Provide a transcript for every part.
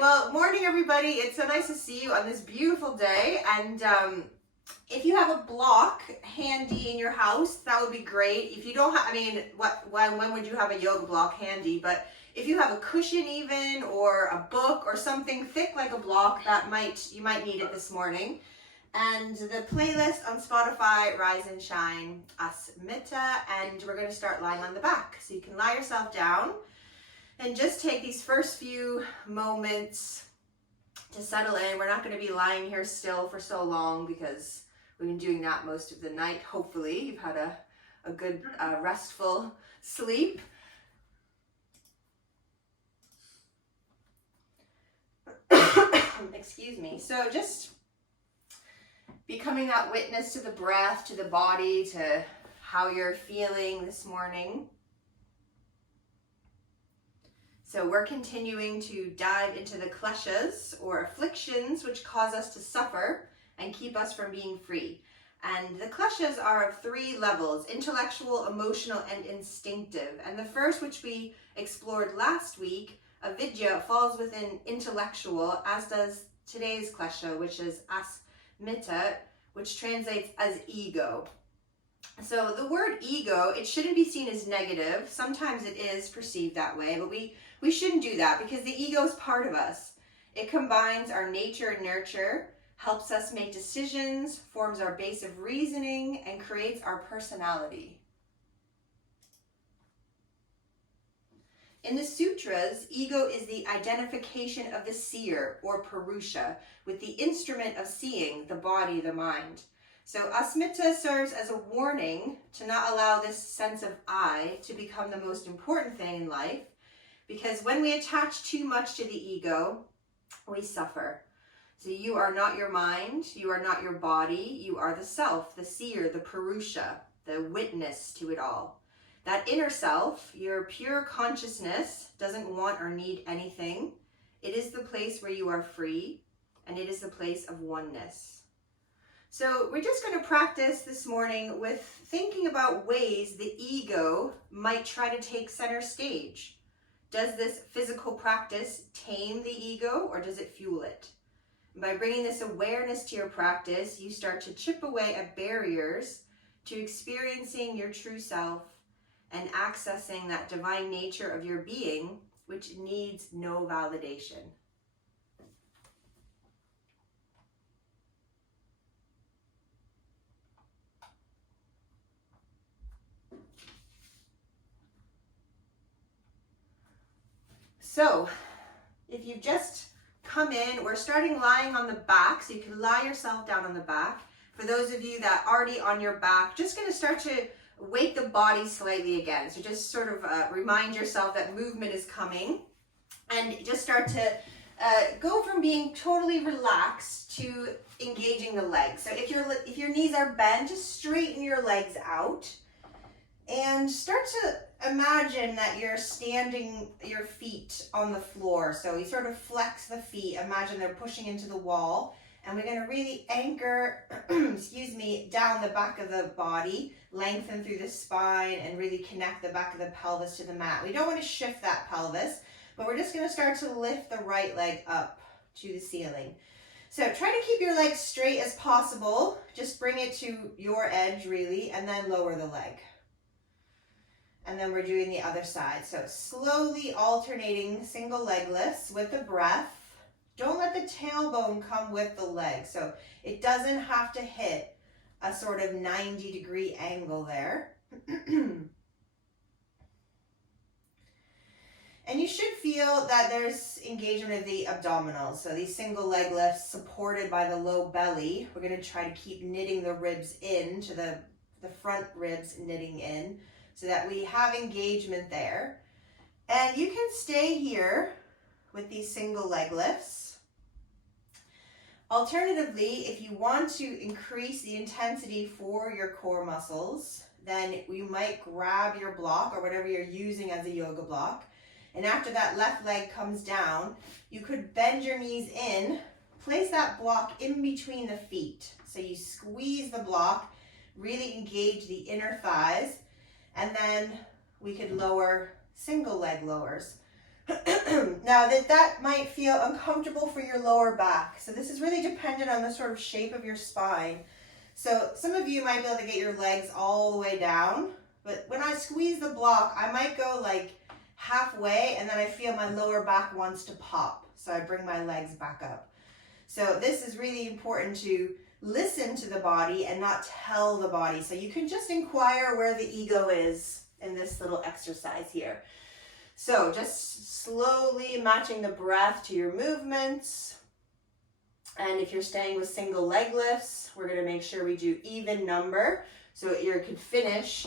Well, morning everybody. It's so nice to see you on this beautiful day. And if you have a block handy in your house, that would be great. If you don't have, I mean, when would you have a yoga block handy? But if you have a cushion even, or a book or something thick like a block, you might need it this morning. And the playlist on Spotify, Rise and Shine, Asmita, and we're going to start lying on the back. So you can lie yourself down and just take these first few moments to settle in. We're not going to be lying here still for so long because we've been doing that most of the night. Hopefully you've had a good restful sleep. Excuse me. So just becoming that witness to the breath, to the body, to how you're feeling this morning. So we're continuing to dive into the kleshas, or afflictions, which cause us to suffer and keep us from being free. And the kleshas are of three levels: intellectual, emotional, and instinctive. And the first, which we explored last week, avidya, falls within intellectual, as does today's klesha, which is Asmita, which translates as ego. So the word ego, it shouldn't be seen as negative. Sometimes it is perceived that way, but we shouldn't do that, because the ego is part of us. It combines our nature and nurture, helps us make decisions, forms our base of reasoning, and creates our personality. In the sutras, ego is the identification of the seer, or purusha, with the instrument of seeing, the body, the mind. So Asmita serves as a warning to not allow this sense of I to become the most important thing in life, because when we attach too much to the ego, we suffer. So you are not your mind, you are not your body, you are the self, the seer, the purusha, the witness to it all. That inner self, your pure consciousness, doesn't want or need anything. It is the place where you are free, and it is the place of oneness. So we're just going to practice this morning with thinking about ways the ego might try to take center stage. Does this physical practice tame the ego, or does it fuel it? And by bringing this awareness to your practice, you start to chip away at barriers to experiencing your true self and accessing that divine nature of your being, which needs no validation. So, if you've just come in, we're starting lying on the back, so you can lie yourself down on the back. For those of you that are already on your back, just going to start to wake the body slightly again. So just sort of remind yourself that movement is coming, and just start to go from being totally relaxed to engaging the legs. So if your knees are bent, just straighten your legs out and start to imagine that you're standing your feet on the floor. So you sort of flex the feet, imagine they're pushing into the wall, and we're going to really anchor, down the back of the body, lengthen through the spine, and really connect the back of the pelvis to the mat. We don't want to shift that pelvis, but we're just going to start to lift the right leg up to the ceiling. So try to keep your legs straight as possible. Just bring it to your edge, really, and then lower the leg. And then we're doing the other side. So slowly alternating single leg lifts with the breath. Don't let the tailbone come with the leg. So it doesn't have to hit a sort of 90-degree angle there. And you should feel that there's engagement of the abdominals. So these single leg lifts supported by the low belly. We're going to try to keep knitting the ribs in to the front ribs, knitting in, so that we have engagement there. And you can stay here with these single leg lifts. Alternatively, if you want to increase the intensity for your core muscles, then you might grab your block or whatever you're using as a yoga block. And after that left leg comes down, you could bend your knees in, place that block in between the feet. So you squeeze the block, really engage the inner thighs, and then we could lower single leg lowers. Now that might feel uncomfortable for your lower back. So this is really dependent on the sort of shape of your spine. So some of you might be able to get your legs all the way down, but when I squeeze the block, I might go like halfway and then I feel my lower back wants to pop. So I bring my legs back up. So this is really important to listen to the body and not tell the body. So you can just inquire where the ego is in this little exercise here. So just slowly matching the breath to your movements. And if you're staying with single leg lifts, we're going to make sure we do even number. So you could finish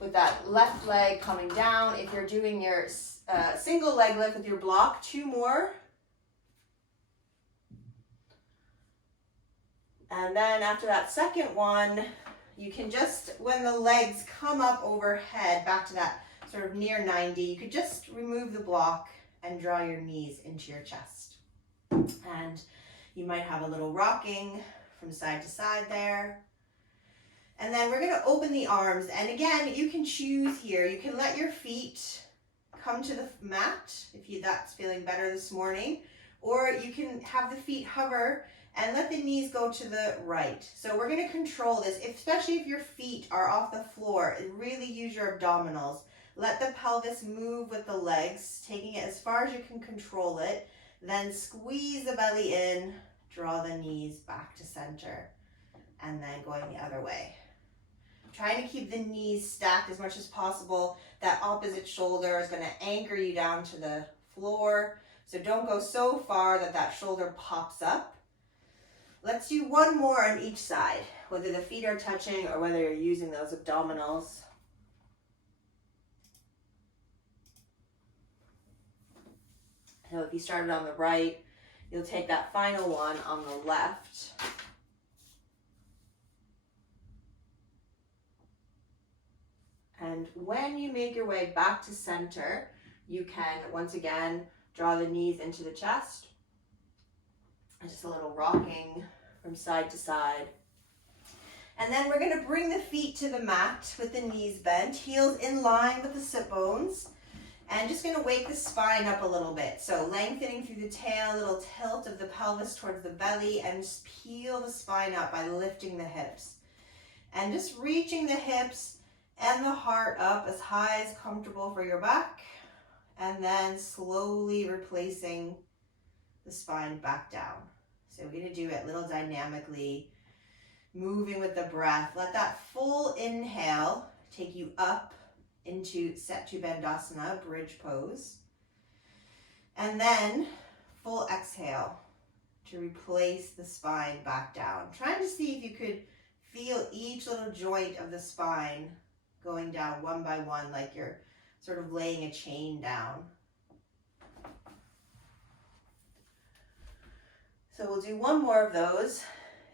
with that left leg coming down. If you're doing your single leg lift with your block, 2 more. And then after that second one, you can just, when the legs come up overhead, back to that sort of near 90, you could just remove the block and draw your knees into your chest. And you might have a little rocking from side to side there. And then we're going to open the arms. And again, you can choose here. You can let your feet come to the mat if that's feeling better this morning. Or you can have the feet hover and let the knees go to the right. So we're going to control this, especially if your feet are off the floor. Really use your abdominals. Let the pelvis move with the legs, taking it as far as you can control it. Then squeeze the belly in, draw the knees back to center, and then going the other way. Trying to keep the knees stacked as much as possible. That opposite shoulder is going to anchor you down to the floor. So don't go so far that that shoulder pops up. Let's do 1 more on each side, whether the feet are touching or whether you're using those abdominals. So if you started on the right, you'll take that final one on the left. And when you make your way back to center, you can, once again, draw the knees into the chest. Just a little rocking from side to side. And then we're going to bring the feet to the mat with the knees bent, heels in line with the sit bones. And just going to wake the spine up a little bit. So lengthening through the tail, a little tilt of the pelvis towards the belly, and just peel the spine up by lifting the hips. And just reaching the hips and the heart up as high as comfortable for your back. And then slowly replacing the spine back down. So we're going to do it a little dynamically, moving with the breath. Let that full inhale take you up into Setu Bandhasana, bridge pose. And then full exhale to replace the spine back down. Trying to see if you could feel each little joint of the spine going down one by one, like you're sort of laying a chain down. So we'll do 1 more of those.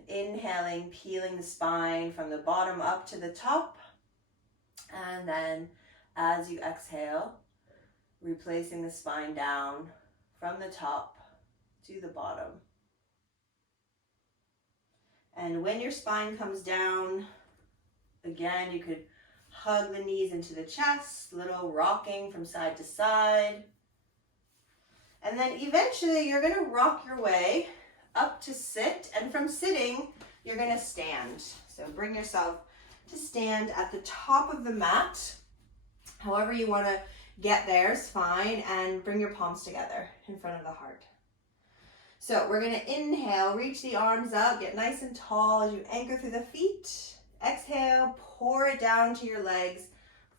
Inhaling, peeling the spine from the bottom up to the top. And then as you exhale, replacing the spine down from the top to the bottom. And when your spine comes down, again, you could hug the knees into the chest, little rocking from side to side. And then eventually you're going to rock your way up to sit, and from sitting, you're going to stand. So bring yourself to stand at the top of the mat. However you want to get there is fine, and bring your palms together in front of the heart. So we're going to inhale, reach the arms up, get nice and tall as you anchor through the feet. Exhale, pour it down to your legs,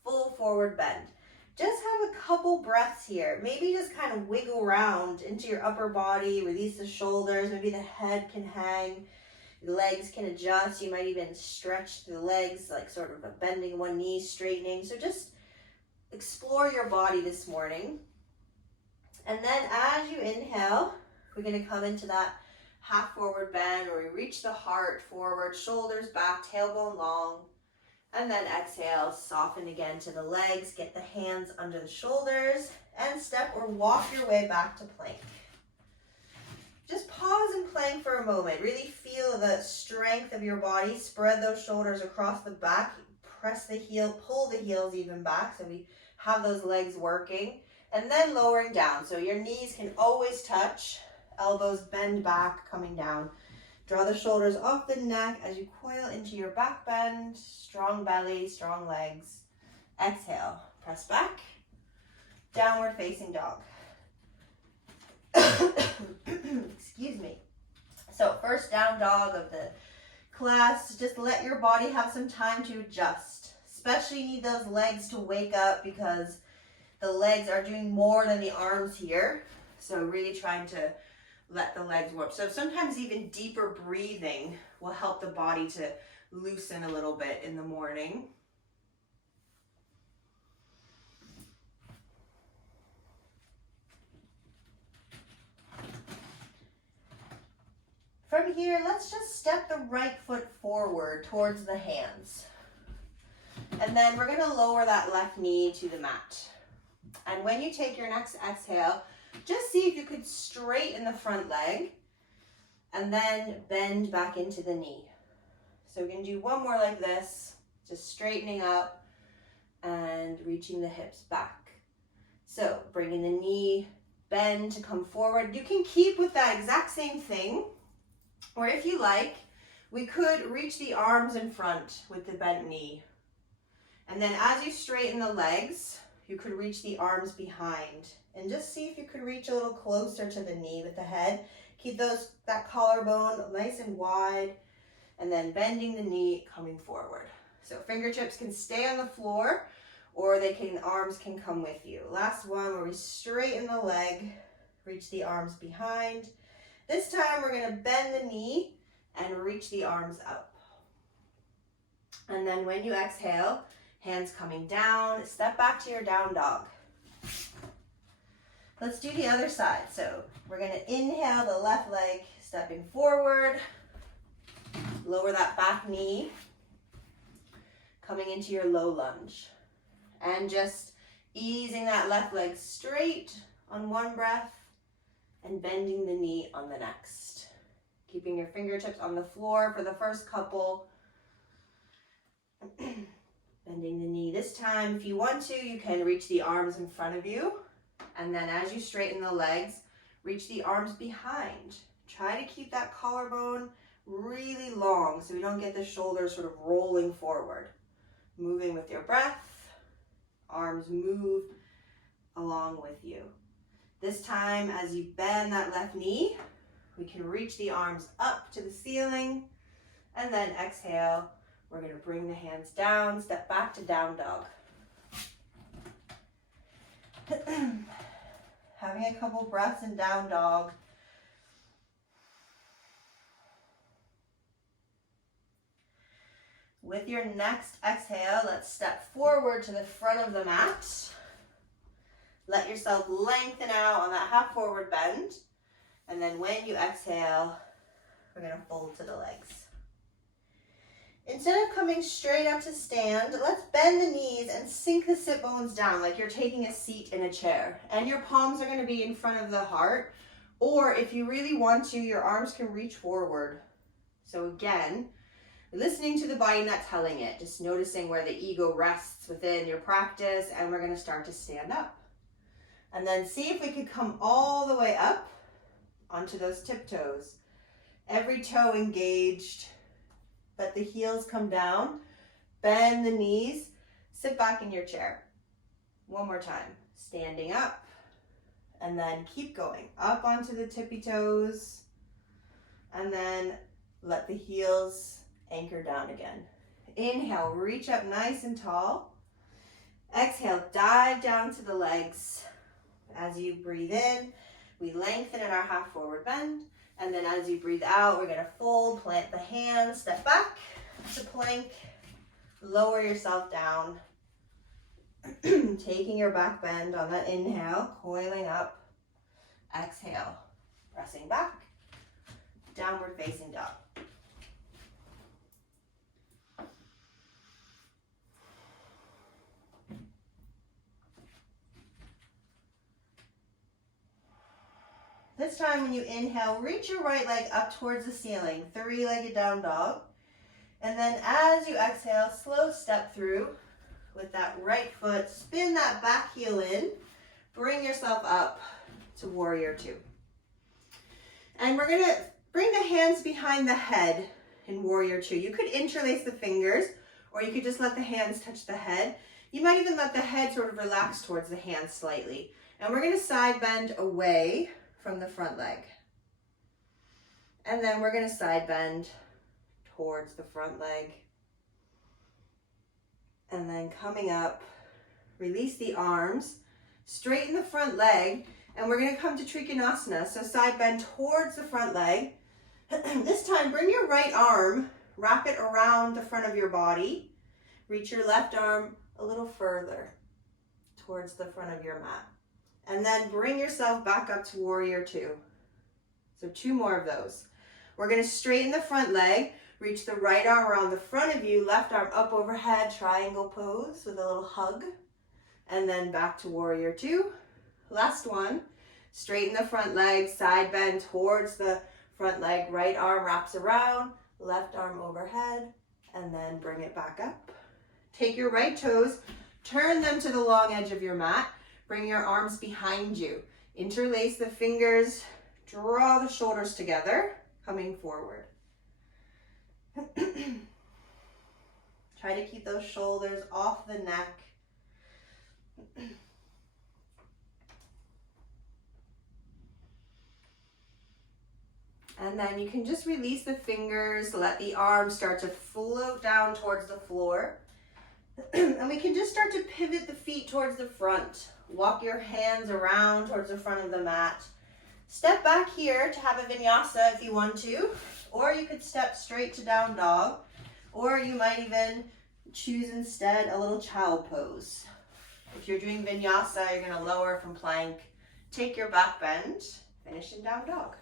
full forward bend. Just have a couple breaths here. Maybe just kind of wiggle around into your upper body, release the shoulders, maybe the head can hang, the legs can adjust. You might even stretch the legs, like sort of bending one knee, straightening. So just explore your body this morning. And then as you inhale, we're going to come into that half forward bend where we reach the heart forward, shoulders back, tailbone long. And then exhale, soften again to the legs, get the hands under the shoulders, and step or walk your way back to plank. Just pause and plank for a moment. Really feel the strength of your body. Spread those shoulders across the back. Press the heel, pull the heels even back so we have those legs working. And then lowering down. So your knees can always touch, elbows bend back, coming down. Draw the shoulders off the neck as you coil into your back bend. Strong belly, strong legs. Exhale, press back. Downward facing dog. Excuse me. So first down dog of the class, just let your body have some time to adjust. Especially need those legs to wake up because the legs are doing more than the arms here. So really trying to let the legs warm. So sometimes even deeper breathing will help the body to loosen a little bit in the morning. From here, let's just step the right foot forward towards the hands. And then we're gonna lower that left knee to the mat. And when you take your next exhale, just see if you could straighten the front leg and then bend back into the knee. So we're gonna do one more like this, just straightening up and reaching the hips back. So bringing the knee, bend to come forward. You can keep with that exact same thing, or if you like, we could reach the arms in front with the bent knee. And then as you straighten the legs, you could reach the arms behind and just see if you could reach a little closer to the knee with the head. Keep that collarbone nice and wide, and then bending the knee, coming forward. So fingertips can stay on the floor, or arms can come with you. Last one where we straighten the leg, reach the arms behind. This time we're gonna bend the knee and reach the arms up. And then when you exhale, hands coming down, step back to your down dog. Let's do the other side. So we're gonna inhale the left leg, stepping forward, lower that back knee, coming into your low lunge. And just easing that left leg straight on one breath and bending the knee on the next. Keeping your fingertips on the floor for the first couple. Bending the knee. This time, if you want to, you can reach the arms in front of you. And then as you straighten the legs, reach the arms behind. Try to keep that collarbone really long so we don't get the shoulders sort of rolling forward. Moving with your breath. Arms move along with you. This time, as you bend that left knee, we can reach the arms up to the ceiling. And then exhale. We're going to bring the hands down, step back to down dog. Having a couple breaths in down dog. With your next exhale, let's step forward to the front of the mat. Let yourself lengthen out on that half forward bend. And then when you exhale, we're going to fold to the legs. Instead of coming straight up to stand, let's bend the knees and sink the sit bones down like you're taking a seat in a chair. And your palms are going to be in front of the heart. Or if you really want to, your arms can reach forward. So again, listening to the body, not telling it. Just noticing where the ego rests within your practice. And we're going to start to stand up. And then see if we could come all the way up onto those tiptoes. Every toe engaged. Let the heels come down, bend the knees, sit back in your chair. One more time, standing up, and then keep going up onto the tippy toes, and then let the heels anchor down again. Inhale, reach up nice and tall. Exhale, dive down to the legs. As you breathe in, we lengthen in our half forward bend. And then as you breathe out, we're going to fold, plant the hands, step back to plank, lower yourself down, taking your back bend on that inhale, coiling up, exhale, pressing back, downward facing dog. This time when you inhale, reach your right leg up towards the ceiling, three-legged down dog. And then as you exhale, slow step through with that right foot. Spin that back heel in. bring yourself up to warrior two. And we're gonna bring the hands behind the head in warrior two. You could interlace the fingers, or you could just let the hands touch the head. You might even let the head sort of relax towards the hands slightly. And we're gonna side bend away from the front leg. And then we're gonna side bend towards the front leg. And then coming up, release the arms, straighten the front leg, and we're gonna come to Triconasana. So side bend towards the front leg. This time, bring your right arm, wrap it around the front of your body. Reach your left arm a little further towards the front of your mat. And then bring yourself back up to warrior two. So 2 more of those. We're gonna straighten the front leg, reach the right arm around the front of you, left arm up overhead, triangle pose with a little hug. And then back to warrior two. Last one, straighten the front leg, side bend towards the front leg, right arm wraps around, left arm overhead, and then bring it back up. Take your right toes, turn them to the long edge of your mat, bring your arms behind you. Interlace the fingers, draw the shoulders together, coming forward. Try to keep those shoulders off the neck. And then you can just release the fingers, let the arms start to float down towards the floor. And we can just start to pivot the feet towards the front. Walk your hands around towards the front of the mat. Step back here to have a vinyasa if you want to, or you could step straight to down dog, or you might even choose instead a little child pose. If you're doing vinyasa, you're gonna lower from plank, take your back bend, finish in down dog.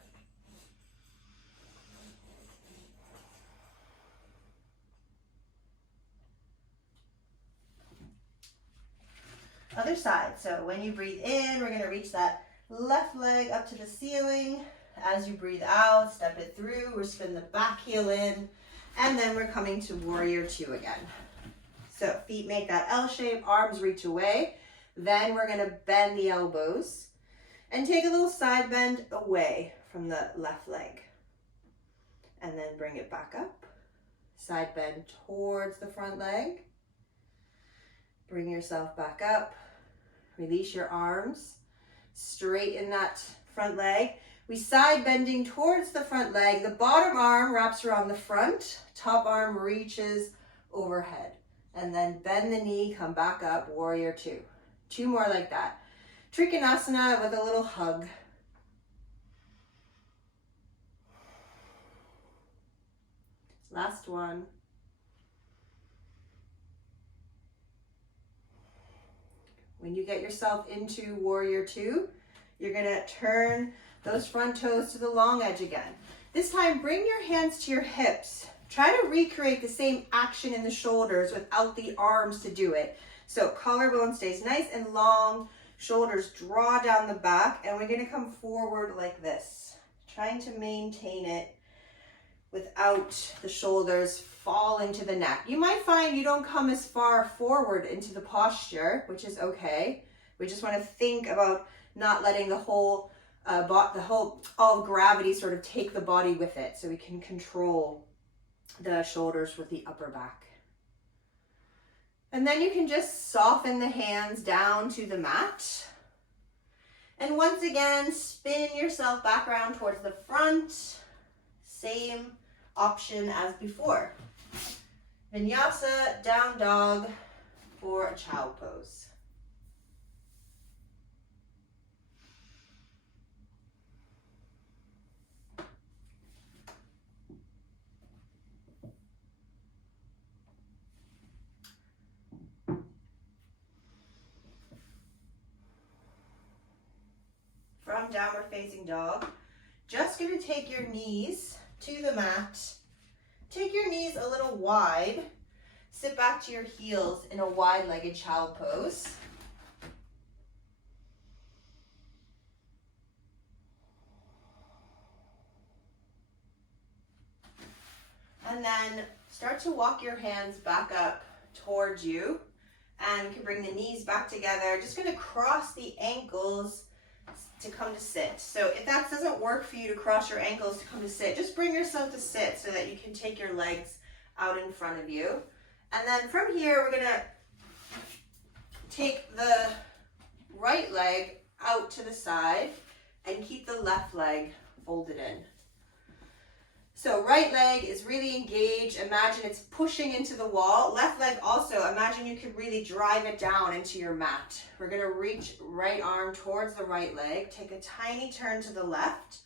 Other side. So when you breathe in, we're gonna reach that left leg up to the ceiling. As you breathe out, step it through, we're spin the back heel in, and then we're coming to warrior two again. So feet make that L shape, arms reach away. Then we're gonna bend the elbows and take a little side bend away from the left leg. And then bring it back up. Side bend towards the front leg. Bring yourself back up. Release your arms. Straighten that front leg. We side bending towards the front leg. The bottom arm wraps around the front. Top arm reaches overhead. And then bend the knee, come back up, warrior two. 2 more like that. Triconasana with a little hug. Last one. When you get yourself into warrior two, you're gonna turn those front toes to the long edge again. This time, bring your hands to your hips. Try to recreate the same action in the shoulders without the arms to do it. So collarbone stays nice and long, shoulders draw down the back, and we're gonna come forward like this, trying to maintain it without the shoulders falling to the neck. You might find you don't come as far forward into the posture, which is okay. We just want to think about not letting the whole all of gravity sort of take the body with it, so we can control the shoulders with the upper back. And then you can just soften the hands down to the mat. And once again, spin yourself back around towards the front. Same option as before. Vinyasa, down dog, or a child pose. From downward facing dog, just going to take your knees to the mat. Take your knees a little wide. Sit back to your heels in a wide-legged child pose. And then start to walk your hands back up towards you And we can bring the knees back together. Just gonna cross the ankles to come to sit. So if that doesn't work for you to cross your ankles to come to sit, just bring yourself to sit so that you can take your legs out in front of you. And then from here, we're gonna take the right leg out to the side and keep the left leg folded in. So right leg is really engaged. Imagine it's pushing into the wall. Left leg also, imagine you could really drive it down into your mat. We're gonna reach right arm towards the right leg. Take a tiny turn to the left.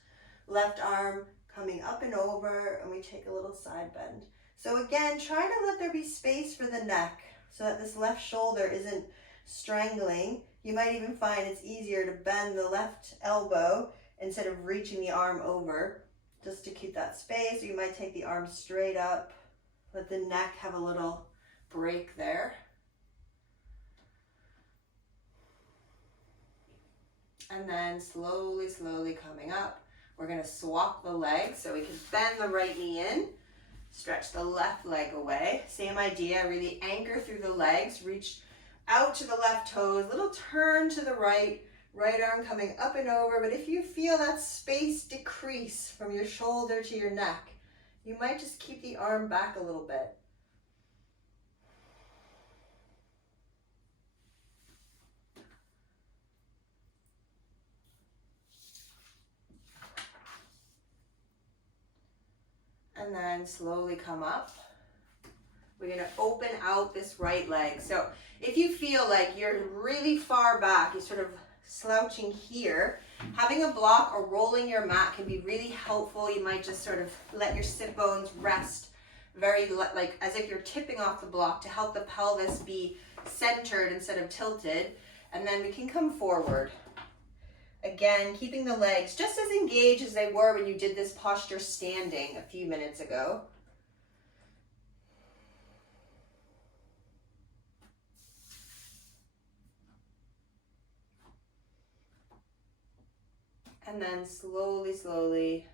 Left arm coming up and over, and we take a little side bend. So again, try to let there be space for the neck so that this left shoulder isn't strangling. You might even find it's easier to bend the left elbow instead of reaching the arm over, just to keep that space. You might take the arm straight up, let the neck have a little break there. And then slowly, slowly coming up, we're gonna swap the legs so we can bend the right knee in, stretch the left leg away. Same idea, really anchor through the legs, reach out to the left toes, little turn to the right, right arm coming up and over. But if you feel that space decrease from your shoulder to your neck, you might just keep the arm back a little bit. And then slowly come up. We're gonna open out this right leg. So if you feel like you're really far back, you're sort of slouching here, having a block or rolling your mat can be really helpful. You might just sort of let your sit bones rest very like as if you're tipping off the block to help the pelvis be centered instead of tilted. And then we can come forward. Again, keeping the legs just as engaged as they were when you did this posture standing a few minutes ago. And then slowly, slowly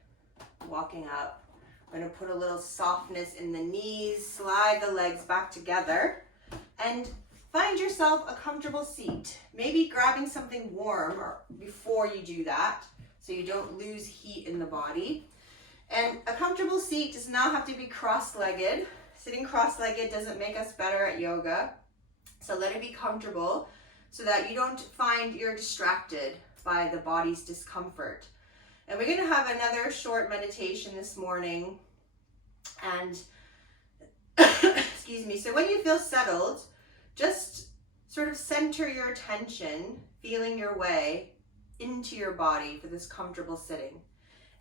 walking up. I'm going to put a little softness in the knees, slide the legs back together, and find yourself a comfortable seat. Maybe grabbing something warm before you do that so you don't lose heat in the body. And a comfortable seat does not have to be cross-legged. Sitting cross-legged doesn't make us better at yoga. So let it be comfortable so that you don't find you're distracted by the body's discomfort. And we're going to have another short meditation this morning. And excuse me. So when you feel settled, just sort of center your attention, feeling your way into your body for this comfortable sitting.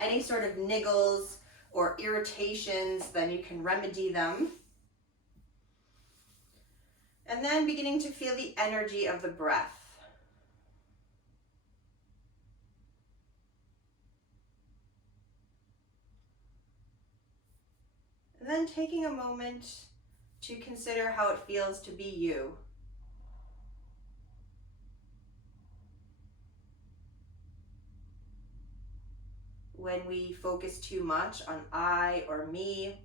Any sort of niggles or irritations, then you can remedy them. And then beginning to feel the energy of the breath. And then taking a moment to consider how it feels to be you. When we focus too much on I or me,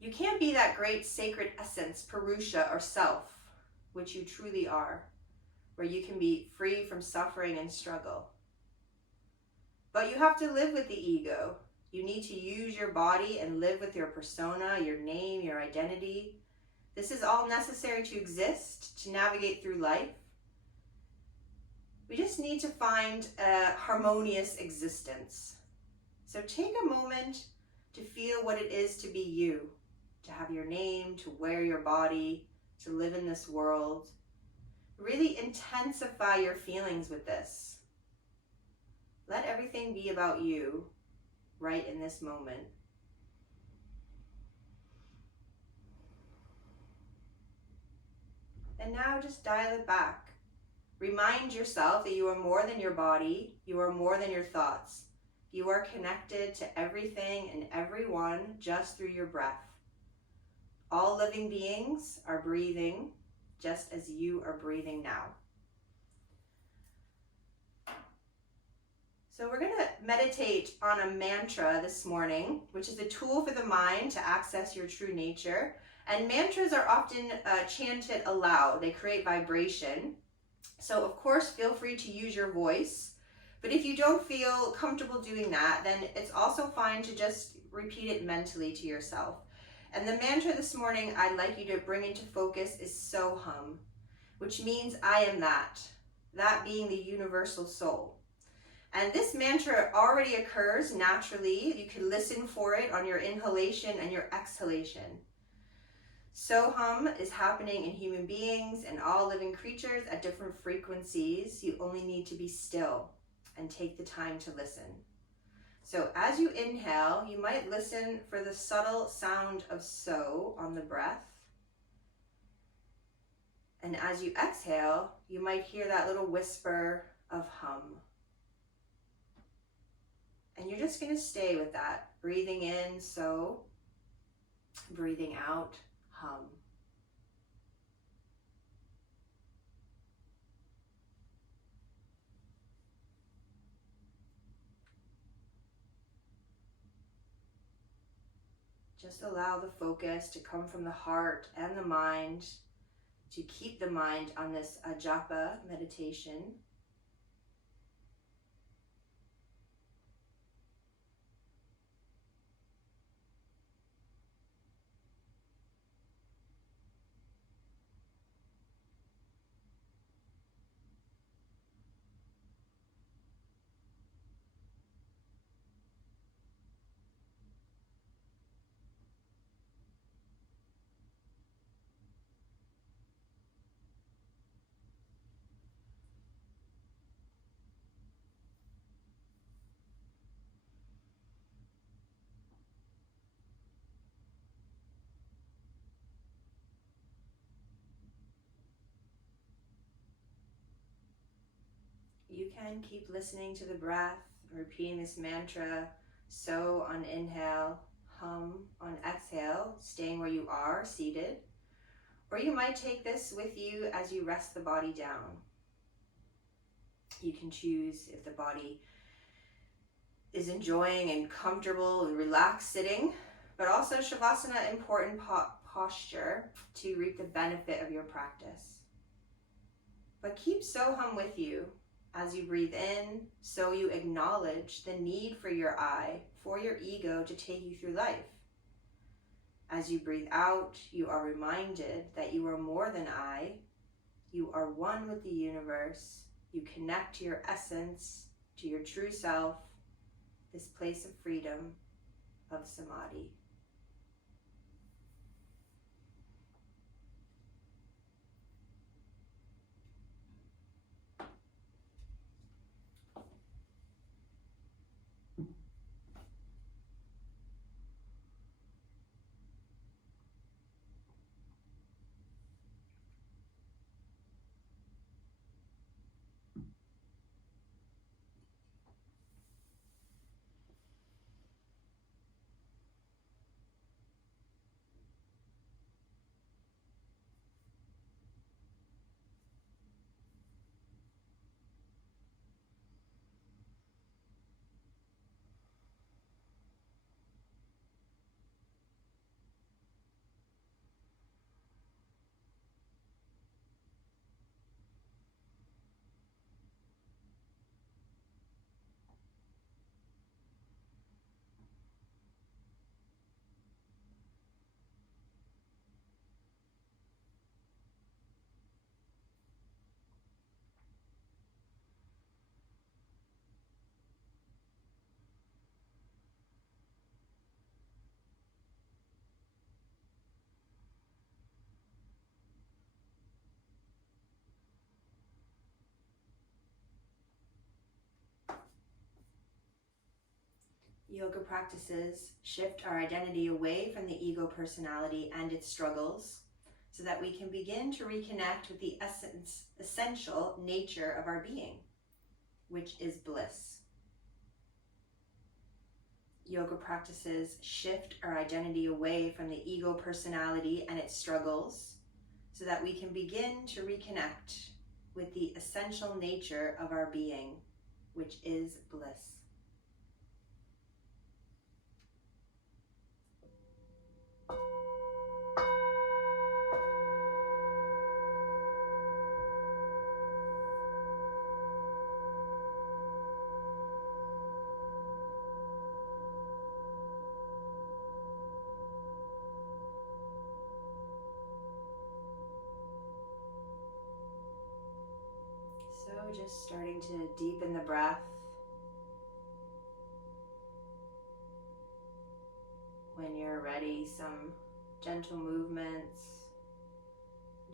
you can't be that great sacred essence, Purusha or self, which you truly are, where you can be free from suffering and struggle. But you have to live with the ego. You need to use your body and live with your persona, your name, your identity. This is all necessary to exist, to navigate through life. We just need to find a harmonious existence. So take a moment to feel what it is to be you, to have your name, to wear your body, to live in this world. Really intensify your feelings with this. Let everything be about you right in this moment. And now just dial it back. Remind yourself that you are more than your body. You are more than your thoughts. You are connected to everything and everyone just through your breath. All living beings are breathing just as you are breathing now. So we're going to meditate on a mantra this morning, which is a tool for the mind to access your true nature. And mantras are often chanted aloud. They create vibration. So of course, feel free to use your voice. But if you don't feel comfortable doing that, then it's also fine to just repeat it mentally to yourself. And the mantra this morning I'd like you to bring into focus is Soham, which means I am that being the universal soul. And this mantra already occurs naturally. You can listen for it on your inhalation and your exhalation. Soham is happening in human beings and all living creatures at different frequencies. You only need to be still and take the time to listen. So as you inhale, you might listen for the subtle sound of so on the breath. And as you exhale, you might hear that little whisper of hum. And you're just going to stay with that. Breathing in, so. Breathing out, hum. Just allow the focus to come from the heart and the mind, to keep the mind on this japa meditation. You can keep listening to the breath, repeating this mantra, so on inhale, hum on exhale, staying where you are, seated. Or you might take this with you as you rest the body down. You can choose if the body is enjoying and comfortable and relaxed sitting, but also Shavasana, important posture to reap the benefit of your practice. But keep Soham with you. As you breathe in, so you acknowledge the need for your I, for your ego to take you through life. As you breathe out, you are reminded that you are more than I. You are one with the universe. You connect to your essence, to your true self, this place of freedom, of samadhi. Yoga practices shift our identity away from the ego personality and its struggles so that we can begin to reconnect with the essential nature of our being, which is bliss. Yoga practices shift our identity away from the ego personality and its struggles so that we can begin to reconnect with the essential nature of our being, which is bliss. just starting to deepen the breath. When you're ready, some gentle movements,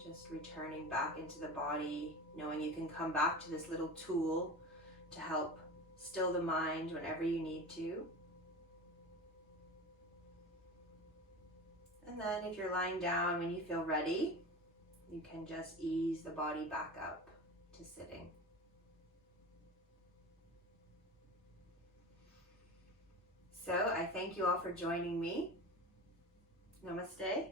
just returning back into the body, knowing you can come back to this little tool to help still the mind whenever you need to. And then if you're lying down, when you feel ready, you can just ease the body back up to sitting. So I thank you all for joining me. Namaste.